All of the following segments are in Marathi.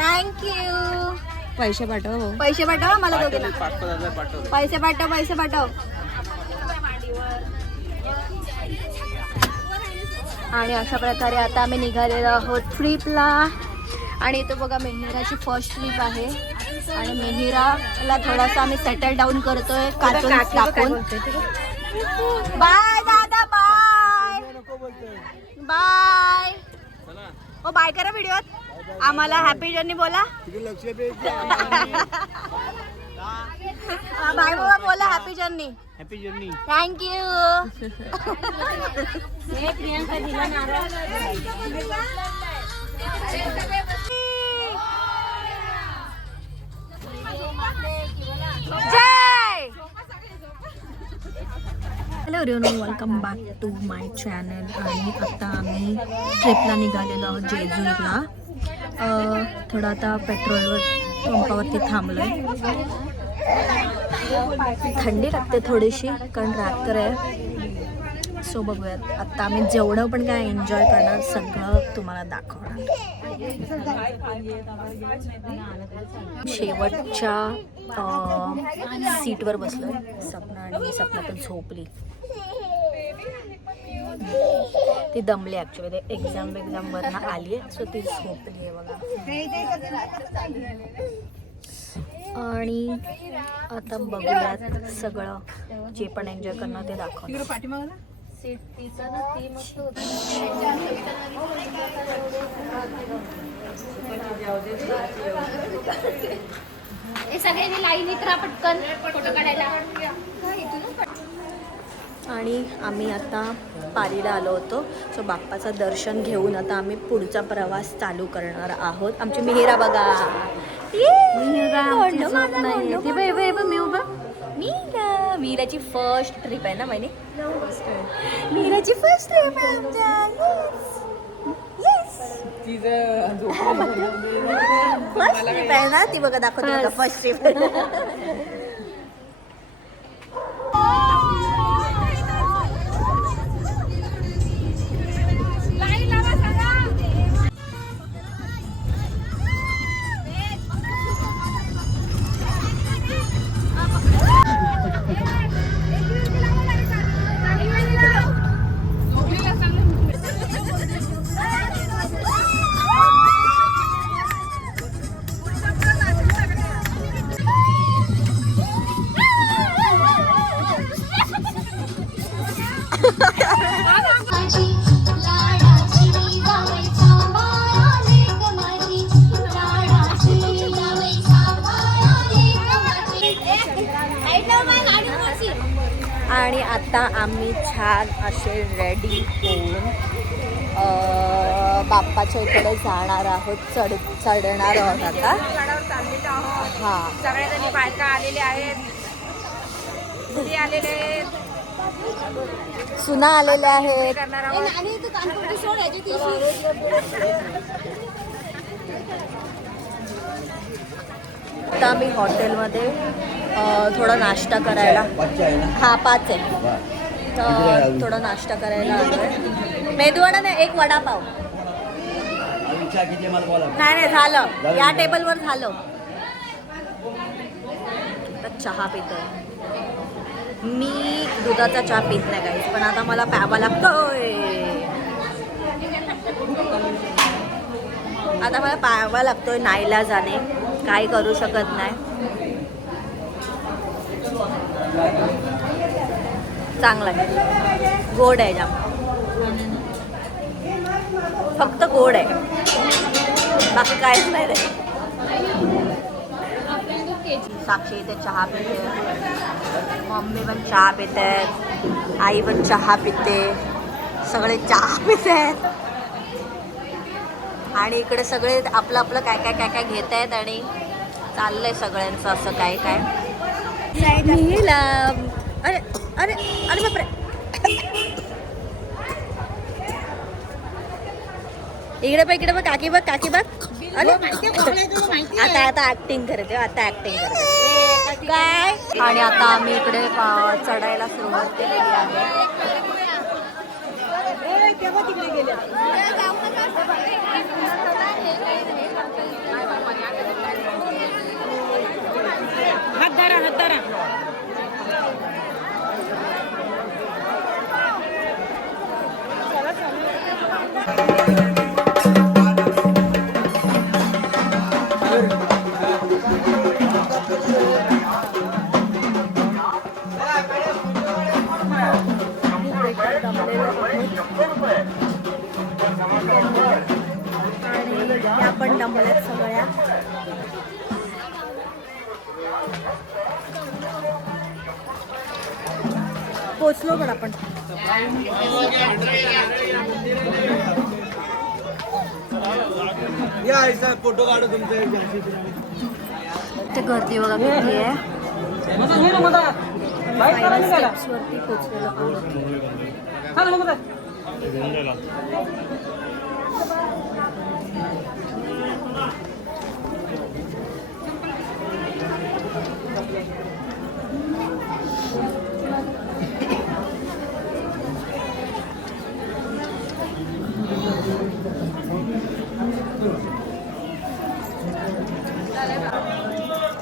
थँक्यू. पैसे पाठव. पैसे पाठव मला दोघींना. पैसे पाठव. आणि अशा प्रकारे आता आम्ही निघालेलो आहोत ट्रिपला. आणि इथं बघा मेहिराची फर्स्ट ट्रिप आहे आणि मेहिराला थोडासा आम्ही सेटल डाऊन करतोय कार्टून दाखवून. बाय दादा, बाय बाय. ओ बाय करा व्हिडिओत. आम्हाला हॅपी जर्नी बोला. बाय बाबा बोला. Happy journey. Happy journey. Thank you. जय. Hello everyone, welcome back to my channel. आणि आता आम्ही ट्रिपला निघालेलो आहोत जेजुरीला. थोडं आता पेट्रोल पंपावरती थांबलो आहे. थंडी लागते थोडीशी कारण रात्र आहे. सो बघूयात आता आम्ही जेवढं पण काय एन्जॉय करणार सगळं तुम्हाला दाखवणार. शेवटच्या सीटवर बसलोय सपना आणि सपना पण झोपली. ती दमली ॲक्च्युली. ते एक्झाम वरनं आली आहे सो ती झोपली आहे बघा. आणि आता बघूयात सगळं जे पण एन्जॉय करणार ते दाखवणार. सीट तिचं ना ती मस्त होती. सगळ्यांनी लाईन इतरा पटकन फोटो काढायला. आणि आम्ही आता पालीला आलो होतो सो बाप्पाचं दर्शन घेऊन आता आम्ही पुढचा प्रवास चालू करणार आहोत. आमची मिहिरा बघा. मीराची फर्स्ट ट्रिप आहे ना महिने. मीराची फर्स्ट ट्रिप आहे आमच्या. फर्स्ट ट्रिप आहे ना ती बघा. दाखवते फर्स्ट ट्रिप. आणि आता आम्ही छान असे रेडी होऊन बाप्पाच्या इकडे जाणार आहोत. चढणार आहोत आता. हां, सगळ्या बायका आलेल्या आहेत. मुली आलेले आहेत. सुना आलेल्या आहेत. आता आम्ही हॉटेलमध्ये थोडा नाश्ता करायला. हा 5 आहे. तर थोडा नाश्ता करायला आलोय. मेदूवडा नाही, एक वडापाव. नाही झालं. या टेबलवर झालं. तर चहा पितोय मी. दुधाचा चहा पित नाही गाईस पण आता मला प्यावा लागतोय. आता मला प्यावा लागतोय नाईलाजाने. काय करू शकत नाही. चांगलं आहे. गोड आहे जाम. फक्त गोड आहे. बाकी काहीच नाही रे. साक्षी इथे चहा पिते. मम्मी पण चहा पिते. आई पण चहा पिते. सगळे चहा पिते आहेत. आणि इकडे सगळे आपलं आपलं काय काय काय काय घेत आहेत आणि चाललंय सगळ्यांचं असं काय काय. अरे अरे अरे बापरे. इकडे बघ काकी बघ. अरे आता आता ऍक्टिंग करते. काय. आणि आता आम्ही इकडे चढायला सुरुवात केलेली आहे. आणि त्या पण दमल्यात सगळ्या. पोचलो पण आपण. फोटो काढू तुमचे. ते गर्दी बघा किती आहे. फायनल स्टेप्सवरती पोचलेलो आहोत.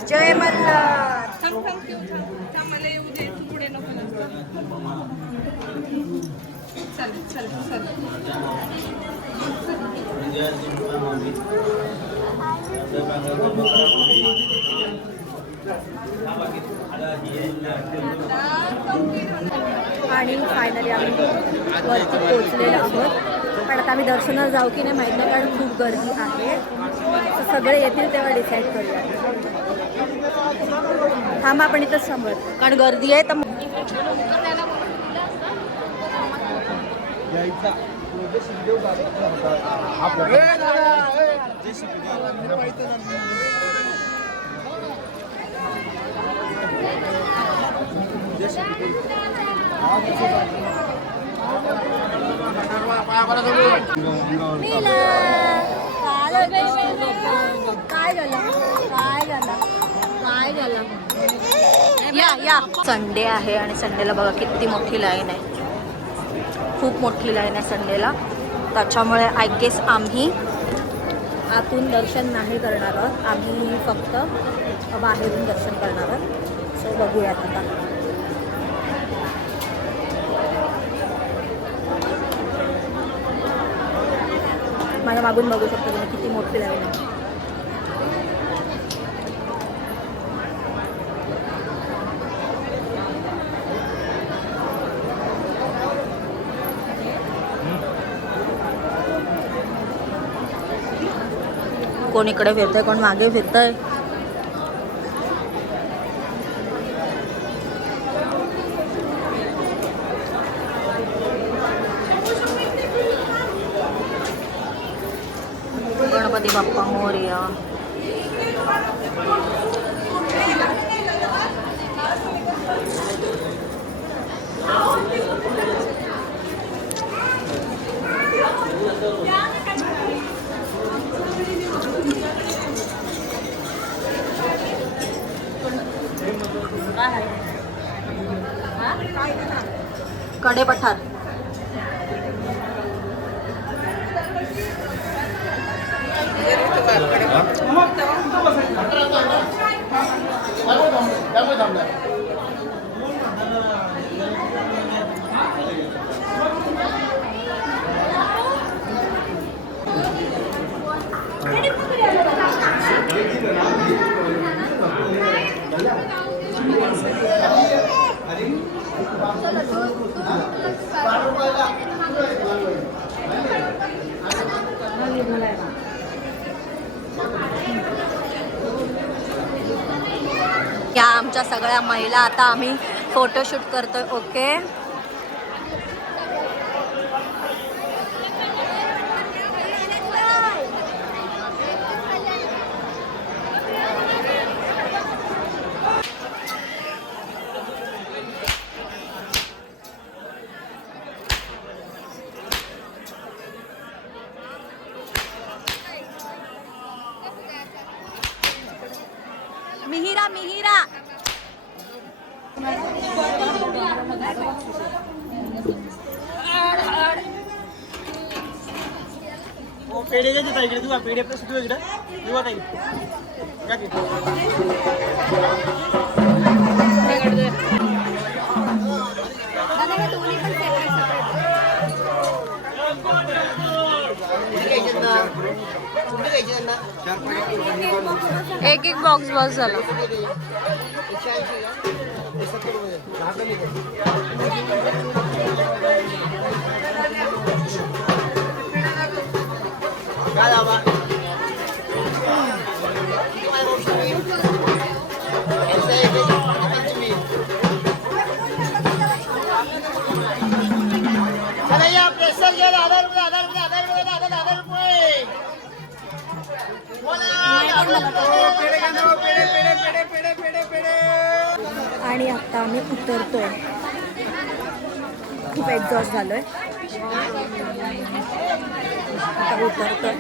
जय मल्हार. मला येऊ दे, तू पुढे नको चल चल चल. आणि फायनली आम्ही वरती पोचलेलो आहोत. पण आता आम्ही दर्शनाला जाऊ की नाही माहीत नाही, कारण खूप गर्दी आहे. तर सगळे येतील तेव्हा डिसाईड करूया. थांबा आपण इथंच थांबत, कारण गर्दी आहे. तर काय झालं या संडे आहे आणि संडेला बघा किती मोठी लाईन आहे. खूप मोठी लाईन आहे संडेला. त्याच्यामुळे आय गेस आम्ही आतून दर्शन नाही करणार आहोत. आम्ही फक्त बाहेरून दर्शन करणार आहोत. सो बघूयात आता. माझ्या मागून बघू शकतो तुम्ही किती मोठी लाईन आहे. कोण इकडे फिरतंय, कोण मागे फिरतंय. गणपती बाप्पा मोरया. कडे पठार. या आमच्या सगळ्या महिला आता आम्ही फोटोशूट करतोय. ओके. मिहिरा मिहिरा. पेढे घ्यायचे ताई इकडे, तू पेढे प्लस तू इकडे तू ताई या की. एक एक बॉक्स बस झाला. काय बाबा प्रेशर घ्या. 10 रुपये 10 रुपये 10 रुपये 10 रुपये. आणि आता आम्ही उतरतोय. खूप एक्झॉस्ट झालोय. आता उतरतोय.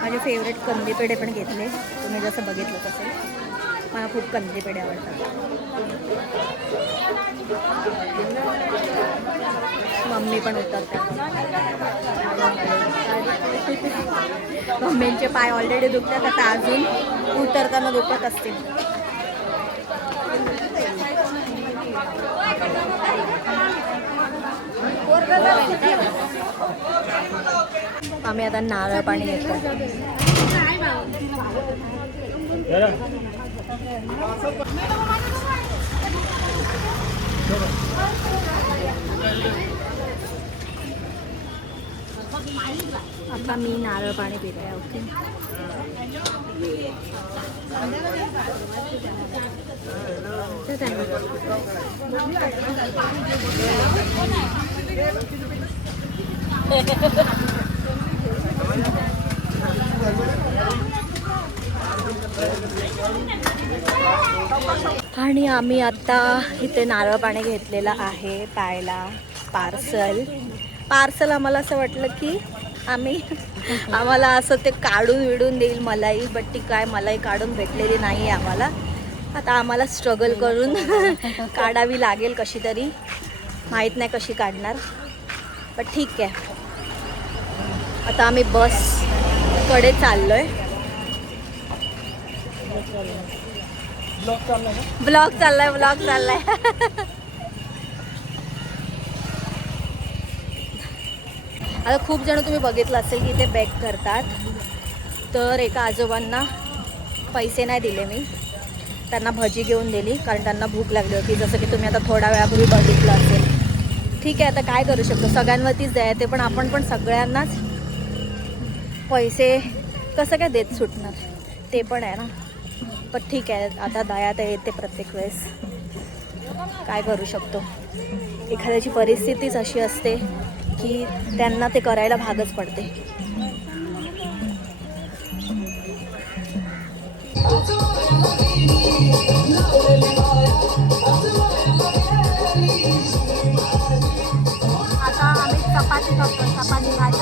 माझे फेवरेट कंदी पेढे पण घेतले. तुम्ही जसं बघितलं तसे मला खूप कंदी पेढे आवडतात. मम्मी पण उतरते. मम्मींचे पाय ऑलरेडी दुखतात. आता अजून उतरताना दुखत असतील. आम्ही आता नारळ पाणी घेतो. आता मी नारळ पाणी पिते. ओके. आणि आम्ही आता इथे नारळ पाणी घेतलेलं आहे प्यायला. पार्सल आम्हाला असं वाटलं की आम्हाला असं ते काढून विडून देईल मलाई, बट ती काय मलाई काढून भेटलेली नाही आहे आम्हाला. आता आम्हाला स्ट्रगल करून काढावी लागेल कशी तरी. माहीत नाही कशी काढणार, बट ठीक आहे. आता आम्ही बसकडे चाललो आहे. ब्लॉग चाललाय. आता खूप जण तुम्ही बघितलं असेल की ते बेक करतात. तर एका आजोबांना पैसे नाही दिले मी, त्यांना भजी घेऊन दिली कारण त्यांना भूक लागली होती. जसं की तुम्ही आता थोड्या वेळापूर्वी बघितलं असेल. ठीक आहे, आता काय करू शकतो, सगळ्यांवरतीच द्यायचे. पण आपण पण सगळ्यांनाच पैसे कसं काय देत सुटणार, ते पण आहे ना. पण ठीक आहे, आता दया तर येते प्रत्येक वेळेस. काय करू शकतो, एखाद्याची परिस्थितीच अशी असते की त्यांना ते करायला भागच पडते. आता आम्ही चपाती करतो. चपाती भाजी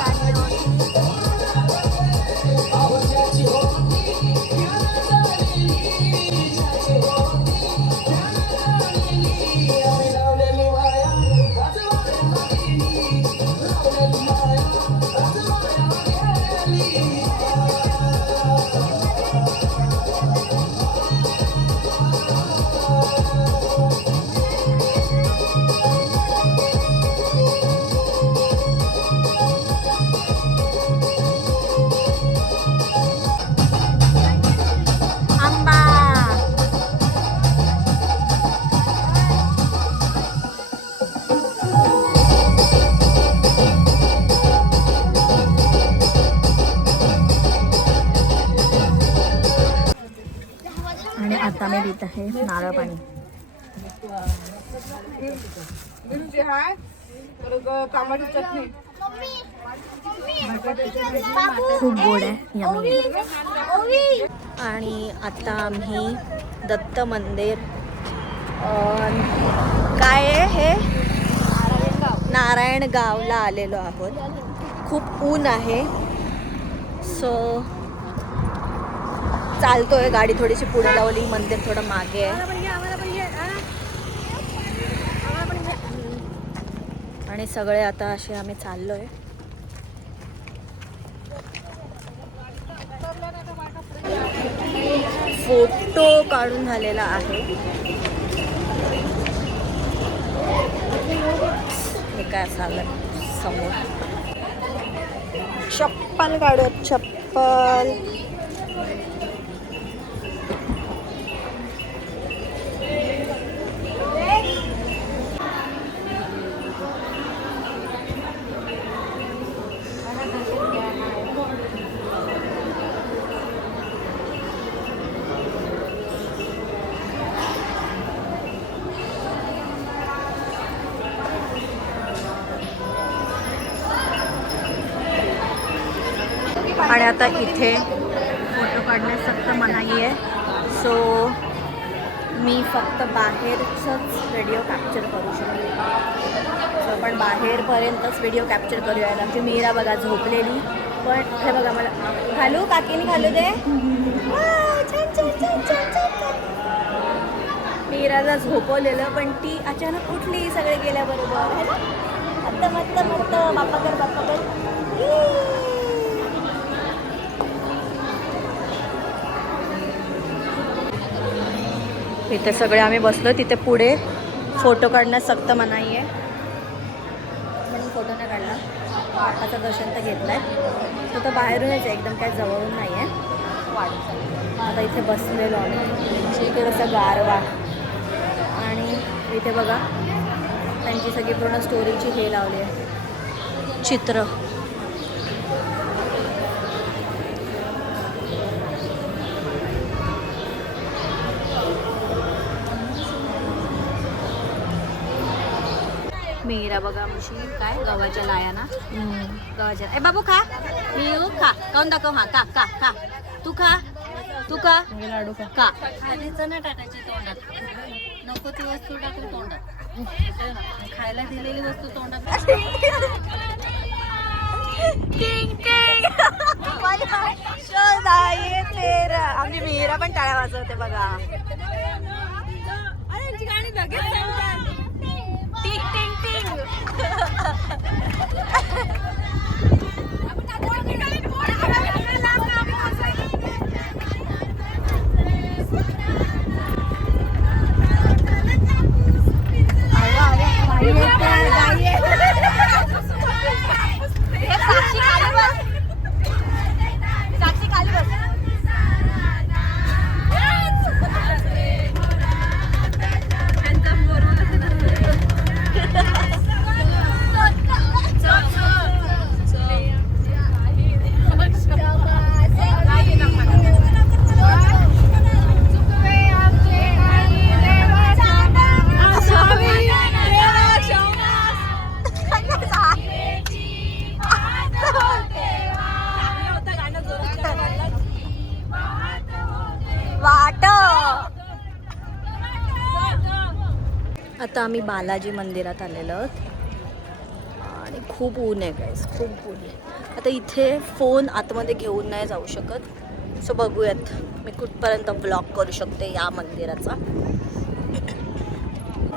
आणि आता मी पित आहे नारळ पाणी. खूप गोड आहे, यम्मी. आणि आता आम्ही दत्त मंदिर काय आहे हे नारायणगावला आलेलो आहोत. खूप ऊन आहे, सो चालतोय. गाडी थोडीशी पुढे लावली, मंदिर थोडं मागे आहे. आणि सगळे आता असे आम्ही चाललोय. फोटो काढून झालेला आहे. हे काय झालं समोर. चप्पल काढूयात, चप्पल. आणि आता इथे फोटो काढण्यास सक्त मनाई आहे. सो मी फक्त बाहेरचंच व्हिडिओ कॅप्चर करू शकते. सो आपण बाहेरपर्यंतच व्हिडिओ कॅप्चर करूया. आमची मीरा बघा झोपलेली, पण हे बघा मला घालू, काकीने घालू दे. छान छान छान छान छान. मीराला झोपवलेलं पण ती अचानक उठली सगळे गेल्याबरोबर है ना. मस्त मस्त मस्त. बाप्पा कर बाप्पा कर. इथे सगळे आम्ही बसलो. तिथे पुढे फोटो काढण्यास सक्त मनाई आहे म्हणून फोटो नाही काढला. बाप्पाचं दर्शन तर घेतलं आहे. तो तर बाहेरूनच आहे, एकदम काय जवळून नाही आहे. आता इथे बसलेलो आम्ही. थोडंसं गारवा. आणि इथे बघा त्यांची सगळी पूर्ण स्टोरीची हे लावली आहे, चित्र. मीरा बघा आमची काय गव्हाच्या लाया ना. गव्हाच्या ए बाबू खा. मी खा, खाऊन दाखव. हा का का का. तू खा, तू का लाडू का का. खालीचं ना टाकायची तोंडात. नको ती वस्तू टाकू तोंडात. खायला दिलेली वस्तू तोंडात. आमची मीरा पण टाळ्या वाजवते बघा. गाणी लगेच सांगतात. टिंग टिंग टिंग. आता आम्ही बालाजी मंदिरात आलेलो आहोत आणि खूप ऊन आहे गाईस, खूप ऊन आहे. आता इथे फोन आतमध्ये घेऊन नाही जाऊ शकत. सो बघूयात मी कुठपर्यंत ब्लॉग करू शकते या मंदिराचा.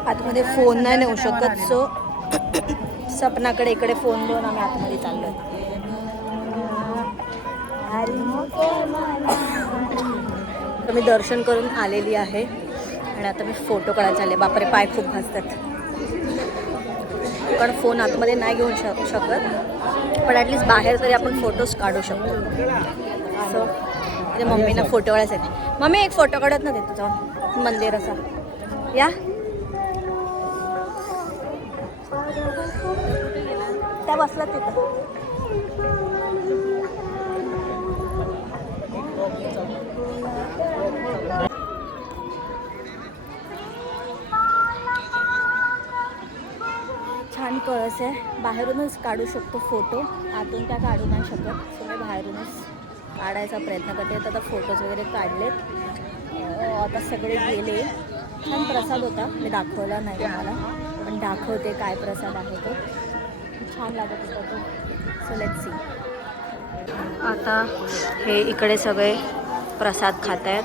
आतमध्ये फोन नाही नेऊ शकत. सो सपनाकडे इकडे फोन देऊन आम्ही आतमध्ये चाललो. तर मी दर्शन करून आलेली आहे आणि आता मी फोटो काढायला चालले. बापरे पाय खूप भाजतात कारण फोन आतमध्ये नाही घेऊन शकत, पण ॲटलिस्ट बाहेर तरी आपण फोटोज काढू शकतो. सो इथे मम्मीना फोटो काढायचा आहे. मम्मी एक फोटो काढत ना देतो जाऊन मंदिराचा. या त्या बसला तिथं. छान कळस आहे. बाहेरूनच काढू शकतो फोटो, आतून काय काढू नाही शकत. सो मी बाहेरूनच काढायचा प्रयत्न करते. आता फोटोज वगैरे काढलेत. आता सगळे गेले. छान प्रसाद होता, मी दाखवला नाही तुम्हाला, पण दाखवते काय प्रसाद आहे तो. छान लागत होता तो. So let's see. आता हे इकडे सगळे प्रसाद खात आहेत.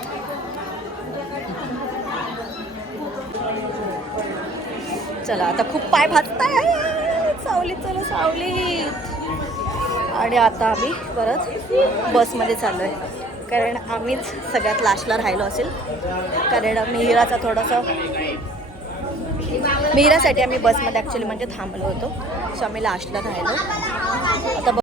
चला आता खूप पाय भाजताय. सावलीत चला सावलीत. आणि आता आम्ही परत बसमध्ये चाललो आहे. कारण आम्हीच सगळ्यात लास्टला राहिलो असेल, कारण मिहिराचा थोडंसं मिहिरासाठी आम्ही बसमध्ये ॲक्च्युली म्हणजे थांबलो होतो, सो आम्ही लास्टला राहिलो. आता